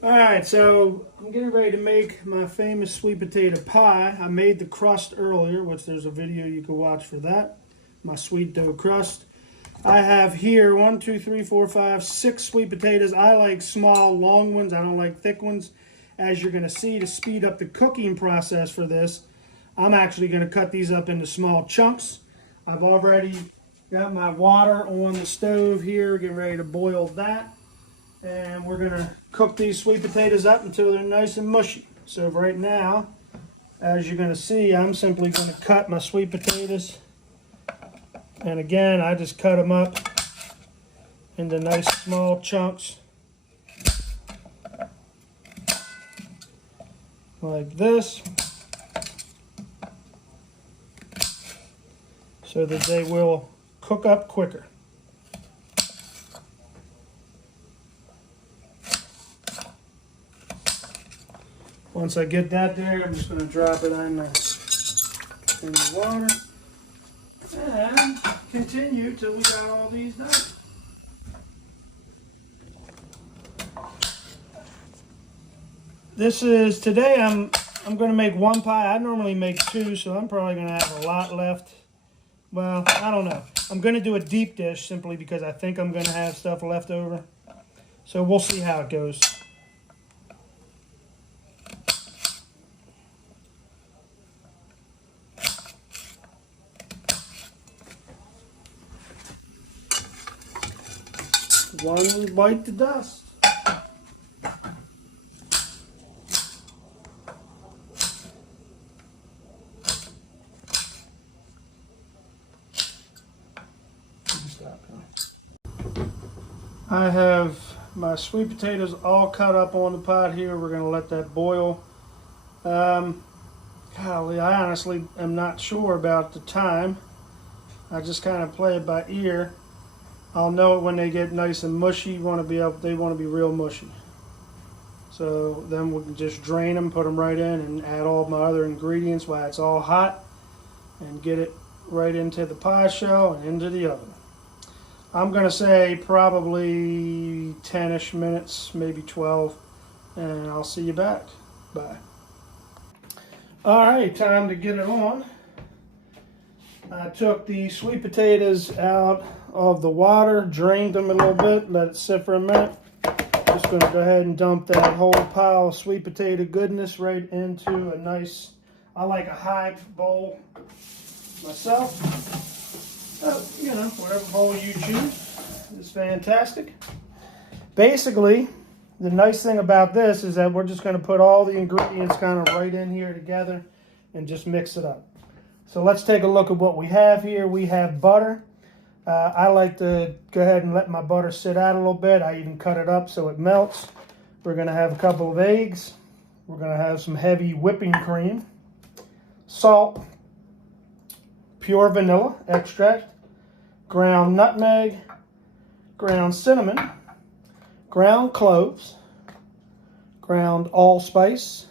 Alright, so I'm getting ready to make my famous sweet potato pie. I made the crust earlier, which there's a video you can watch for that. My sweet dough crust. I have here 1, 2, 3, 4, 5, 6 sweet potatoes. I like small, long ones. I don't like thick ones. As you're going to see, to speed up the cooking process for this, I'm actually going to cut these up into small chunks. I've already got my water on the stove here, getting ready to boil that. And we're going to cook these sweet potatoes up until they're nice and mushy. So right now, as you're going to see, I'm simply going to cut my sweet potatoes. And again, I just cut them up into nice small chunks. Like this. So that they will cook up quicker. Once I get that there, I'm just going to drop it in the water and continue till we got all these done. Today I'm going to make one pie. I normally make two, so I'm probably going to have a lot left. Well, I don't know. I'm going to do a deep dish simply because I think I'm going to have stuff left over. So we'll see how it goes. One bite to dust. I have my sweet potatoes all cut up on the pot here. We're going to let that boil. Golly, I honestly am not sure about the time. I just kind of play it by ear. I'll know it when they get nice and mushy. They want to be real mushy. So then we can just drain them, put them right in, and add all my other ingredients while it's all hot, and get it right into the pie shell and into the oven. I'm going to say probably 10-ish minutes, maybe 12, and I'll see you back. Bye. All right, time to get it on. I took the sweet potatoes out of the water, drained them a little bit, let it sit for a minute. Just going to go ahead and dump that whole pile of sweet potato goodness right into a nice, I like a high bowl myself. You know, whatever bowl you choose is fantastic. Basically, the nice thing about this is that we're just going to put all the ingredients kind of right in here together and just mix it up. So let's take a look at what we have here. We have butter. I like to go ahead and let my butter sit out a little bit. I even cut it up so it melts. We're going to have a couple of eggs. We're going to have some heavy whipping cream, salt, pure vanilla extract, ground nutmeg, ground cinnamon, ground cloves, ground allspice,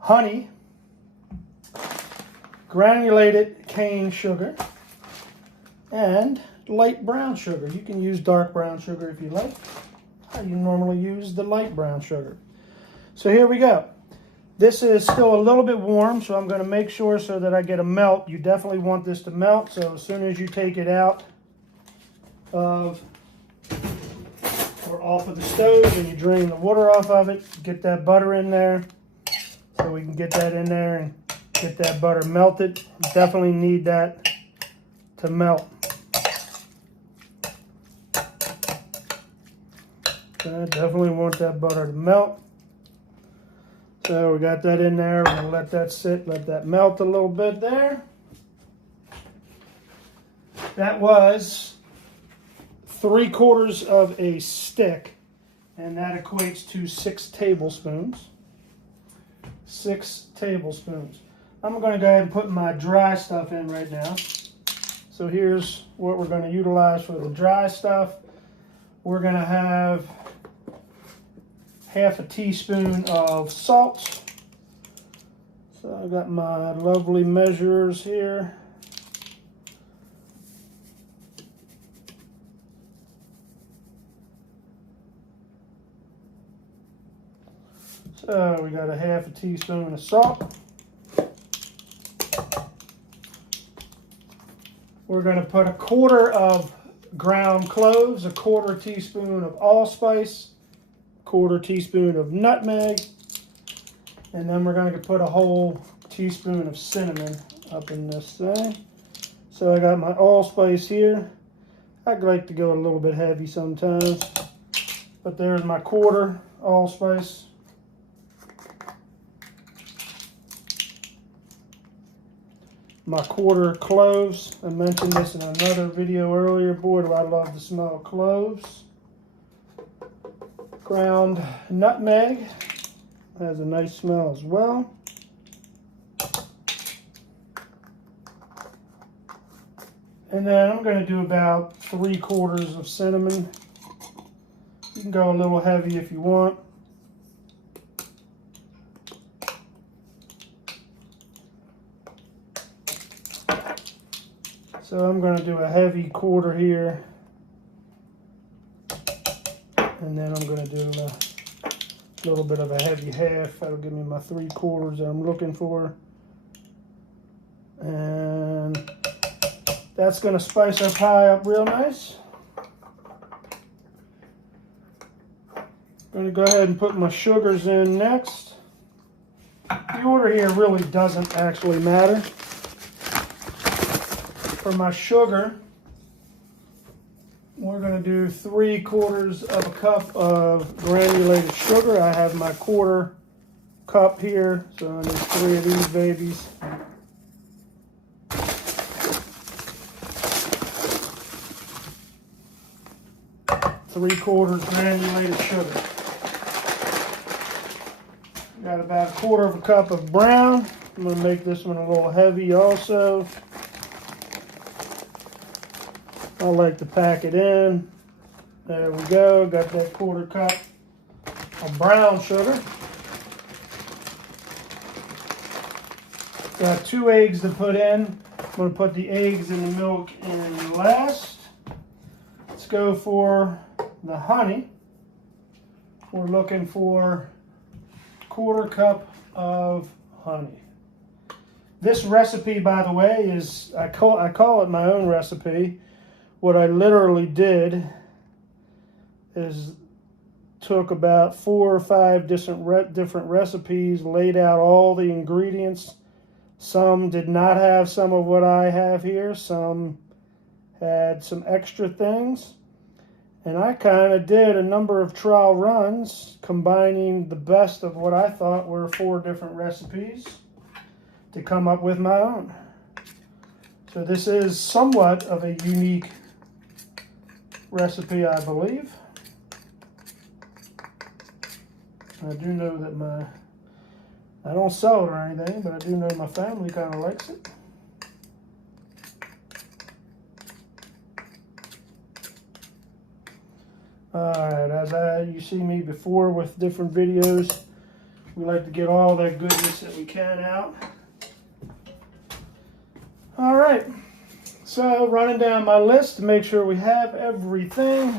honey, granulated cane sugar, and light brown sugar. You can use dark brown sugar if you like. I normally use the light brown sugar. So here we go. This is still a little bit warm, so I'm going to make sure so that I get a melt. You definitely want this to melt, so as soon as you take it out of or off of the stove and you drain the water off of it, get that butter in there so we can get that in there and get that butter melted. You definitely need that to melt. So I definitely want that butter to melt. So we got that in there. We're going to let that sit, let that melt a little bit there. That was 3/4 of a stick, and that equates to 6 tablespoons. 6 tablespoons. I'm going to go ahead and put my dry stuff in right now. So here's what we're going to utilize for the dry stuff. We're going to have half a teaspoon of salt. So I've got my lovely measures here. So we got a half a teaspoon of salt. We're going to put a quarter of ground cloves, a quarter teaspoon of allspice, quarter teaspoon of nutmeg, and then we're going to put a whole teaspoon of cinnamon up in this thing. So I got my allspice here. I'd like to go a little bit heavy sometimes, but there's my quarter allspice. My quarter cloves. I mentioned this in another video earlier. Boy, do I love the smell of cloves. Ground nutmeg has a nice smell as well. And then I'm going to do about 3/4 of cinnamon. You can go a little heavy if you want. So I'm going to do a heavy quarter here, and then I'm going to do a little bit of a heavy half. That'll give me my 3/4 that I'm looking for. And that's going to spice our pie up real nice. I'm going to go ahead and put my sugars in next. The order here really doesn't actually matter. For my sugar, we're going to do 3/4 of a cup of granulated sugar. I have my quarter cup here, so I need 3 of these babies. Three-quarters granulated sugar. Got about 1/4 of a cup of brown. I'm going to make this one a little heavy also. I like to pack it in. There we go. Got that 1/4 cup of brown sugar. Got 2 eggs to put in. I'm going to put the eggs and the milk in last. Let's go for the honey. We're looking for 1/4 cup of honey. This recipe, by the way, is I call it my own recipe. What I literally did is took about 4 or 5 different recipes, laid out all the ingredients. Some did not have some of what I have here. Some had some extra things. And I kind of did a number of trial runs, combining the best of what I thought were 4 different recipes to come up with my own. So this is somewhat of a unique recipe, I believe. I do know that I don't sell it or anything, but I do know my family kind of likes it. Alright, as you see me before with different videos, we like to get all that goodness that we can out. Alright, so running down my list to make sure we have everything.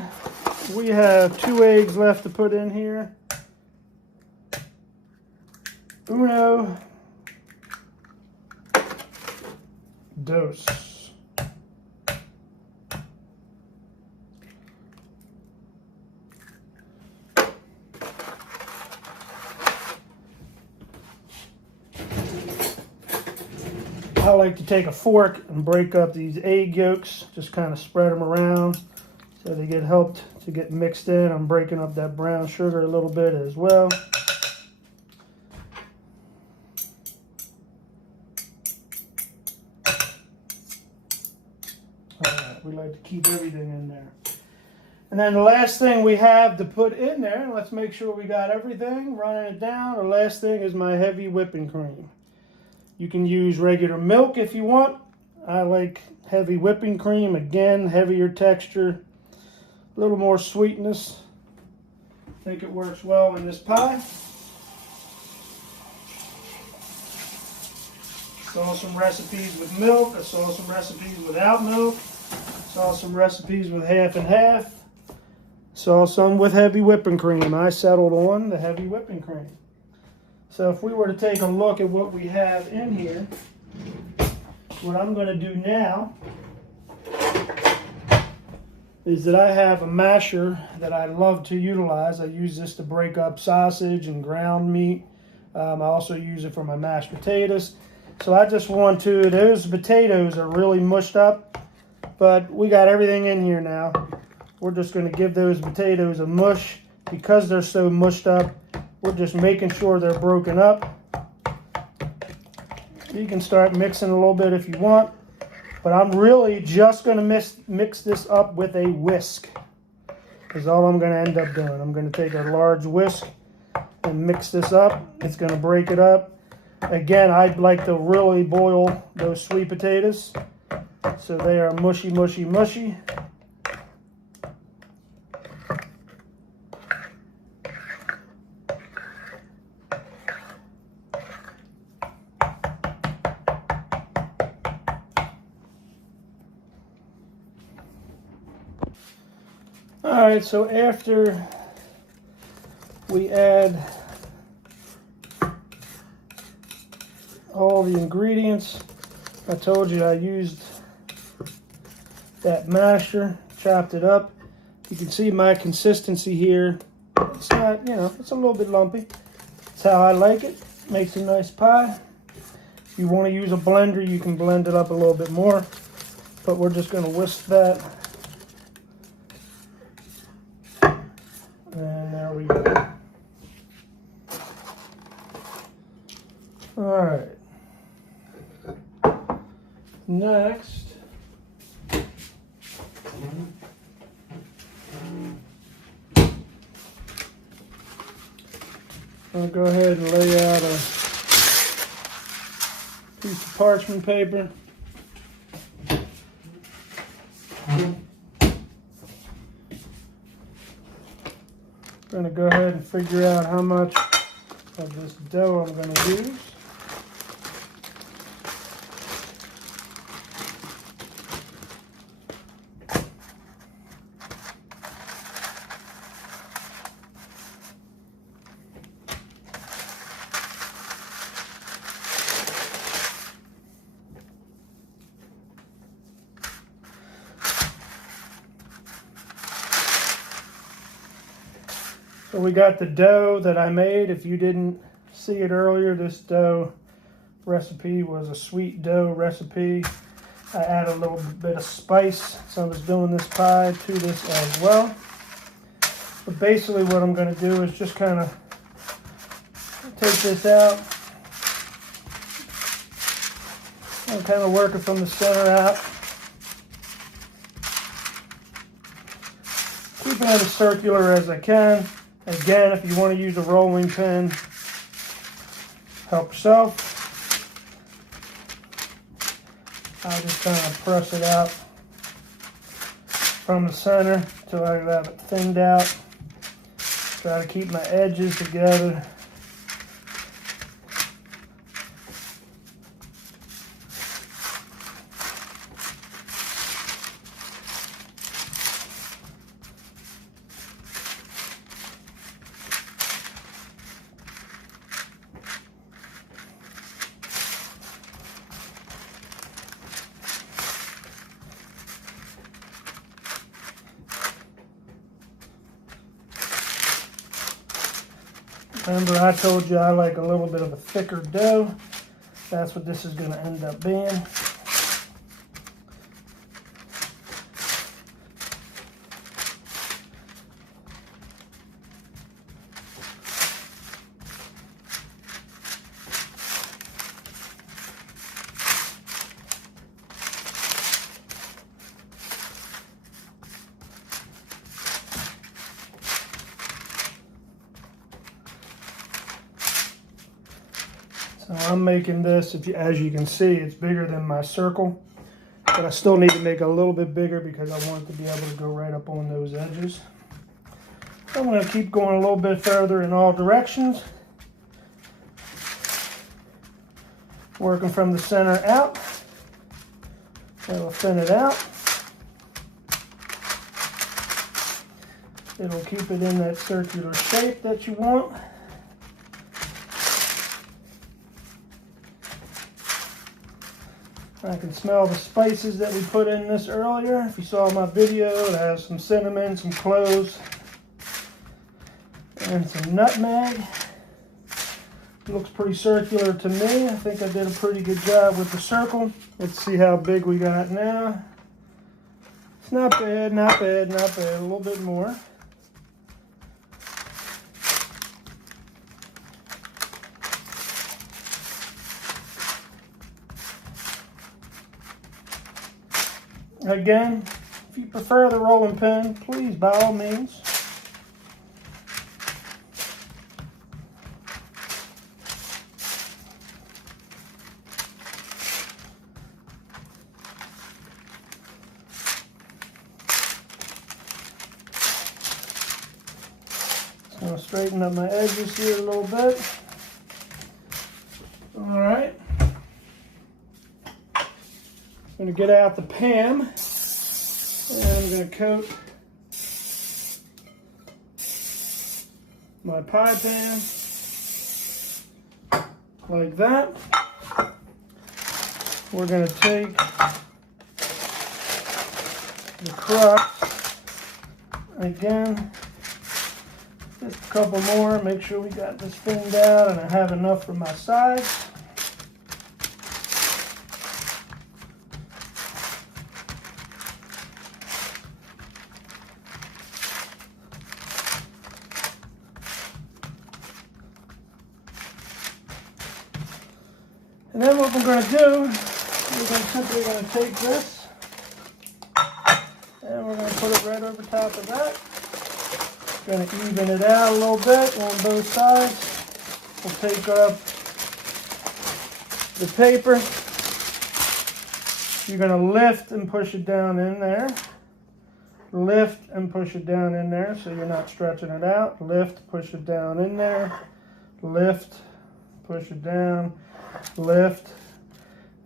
We have 2 eggs left to put in here. Uno, dos. I like to take a fork and break up these egg yolks, just kind of spread them around so they get helped to get mixed in. I'm breaking up that brown sugar a little bit as well. Alright, we like to keep everything in there. And then the last thing we have to put in there, let's make sure we got everything, running it down. The last thing is my heavy whipping cream. You can use regular milk if you want. I like heavy whipping cream. Again, heavier texture, a little more sweetness. I think it works well in this pie. Saw some recipes with milk. I saw some recipes without milk. Saw some recipes with half and half. Saw some with heavy whipping cream. I settled on the heavy whipping cream. So if we were to take a look at what we have in here, what I'm going to do now is that I have a masher that I love to utilize. I use this to break up sausage and ground meat. I also use it for my mashed potatoes. So I just want to, those potatoes are really mushed up, but we got everything in here now. We're just going to give those potatoes a mush. Because they're so mushed up, we're just making sure they're broken up. You can start mixing a little bit if you want, but I'm really just going to mix this up with a whisk. Is all I'm going to end up doing. I'm going to take a large whisk and mix this up. It's going to break it up. Again, I'd like to really boil those sweet potatoes so they are mushy, mushy, mushy. Alright, so after we add all the ingredients, I told you I used that masher, chopped it up. You can see my consistency here. It's not, you know, it's a little bit lumpy. That's how I like it. Makes a nice pie. If you want to use a blender, you can blend it up a little bit more. But we're just going to whisk that. And there we go. All right. Next, I'll go ahead and lay out a piece of parchment paper. I'm going to go ahead and figure out how much of this dough I'm going to use. So we got the dough that I made. If you didn't see it earlier, this dough recipe was a sweet dough recipe. I add a little bit of spice, so I was doing this pie to this as well. But basically what I'm going to do is just kind of take this out. I'm kind of working from the center out. Keeping it as circular as I can. Again, if you want to use a rolling pin, help yourself. I'll just kind of press it out from the center until I have it thinned out. Try to keep my edges together. Remember, I told you I like a little bit of a thicker dough. That's what this is going to end up being. So I'm making this, as you can see, it's bigger than my circle, but I still need to make it a little bit bigger because I want it to be able to go right up on those edges. So I'm going to keep going a little bit further in all directions, working from the center out. It'll thin it out. It'll keep it in that circular shape that you want. I can smell the spices that we put in this earlier. If you saw my video, it has some cinnamon, some cloves, and some nutmeg. It looks pretty circular to me. I think I did a pretty good job with the circle. Let's see how big we got now. It's not bad, not bad, not bad. A little bit more. Again, if you prefer the rolling pin, please, by all means. Just going to straighten up my edges here a little bit. All right. I'm going to get out the pan, and I'm going to coat my pie pan like that. We're going to take the crust again, just a couple more, make sure we got this thinned out and I have enough for my sides. And then what we're going to do, we're simply going to take this and we're going to put it right over top of that. Going to even it out a little bit on both sides. We'll take up the paper. You're going to lift and push it down in there. Lift and push it down in there so you're not stretching it out. Lift, push it down in there. Lift, push it down. Lift.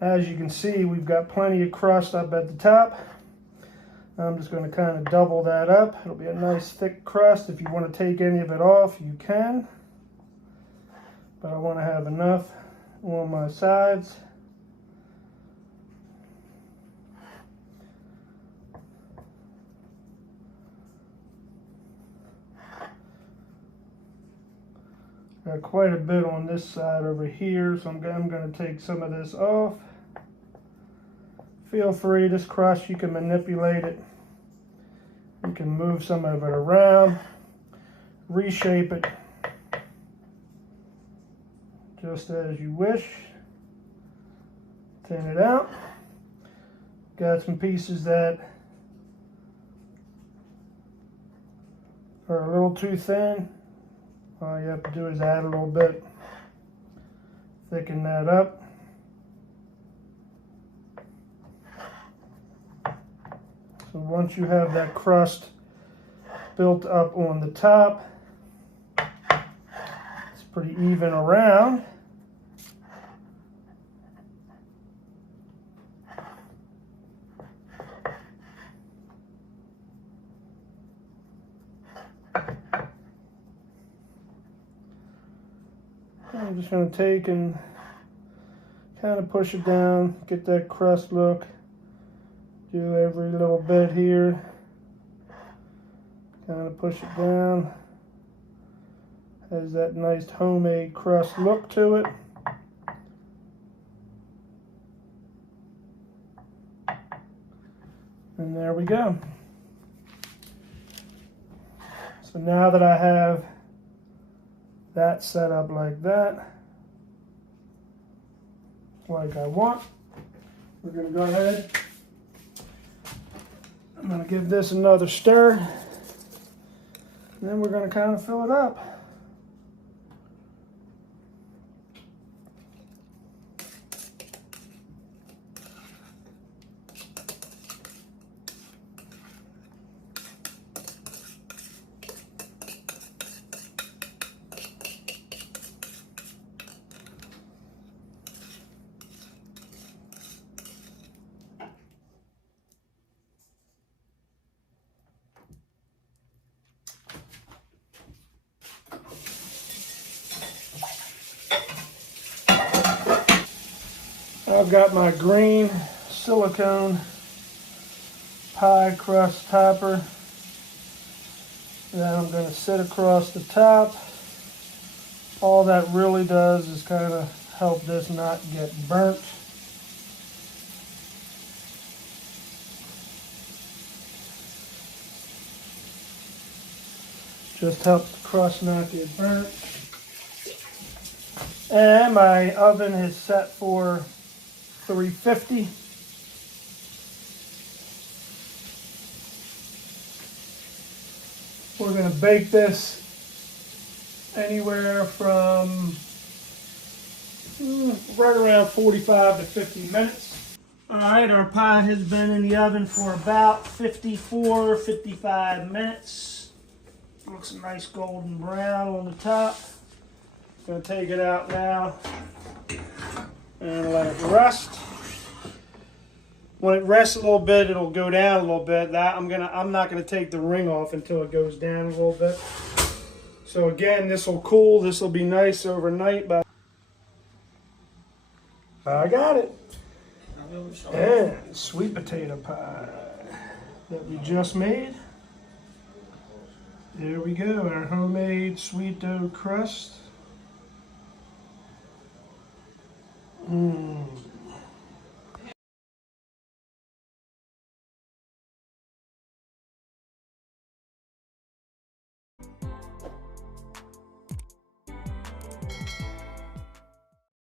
As you can see, we've got plenty of crust up at the top. I'm just going to kind of double that up. It'll be a nice thick crust. If you want to take any of it off, you can. But I want to have enough on my sides. Got quite a bit on this side over here, so I'm going to take some of this off. Feel free, this crust, you can manipulate it. You can move some of it around, reshape it just as you wish. Thin it out. Got some pieces that are a little too thin. All you have to do is add a little bit, thicken that up. So once you have that crust built up on the top, it's pretty even around. I'm just going to take and kind of push it down, get that crust look. Do every little bit here. Kind of push it down. Has that nice homemade crust look to it. And there we go. So now that I have that set up like that, like I want, we're going to go ahead. I'm going to give this another stir, and then we're going to kind of fill it up. I've got my green silicone pie crust topper that I'm going to sit across the top. All that really does is kind of help this not get burnt. Just helps the crust not get burnt. And my oven is set for 350. We're going to bake this anywhere from right around 45 to 50 minutes. Alright, our pie has been in the oven for about 55 minutes. Looks nice golden brown on the top. Going to take it out now and let it rest. When it rests a little bit, it'll go down a little bit. I'm not gonna take the ring off until it goes down a little bit. So again, this will cool. This will be nice overnight. But I got it. And sweet potato pie that we just made. There we go, our homemade sweet dough crust. Mmm.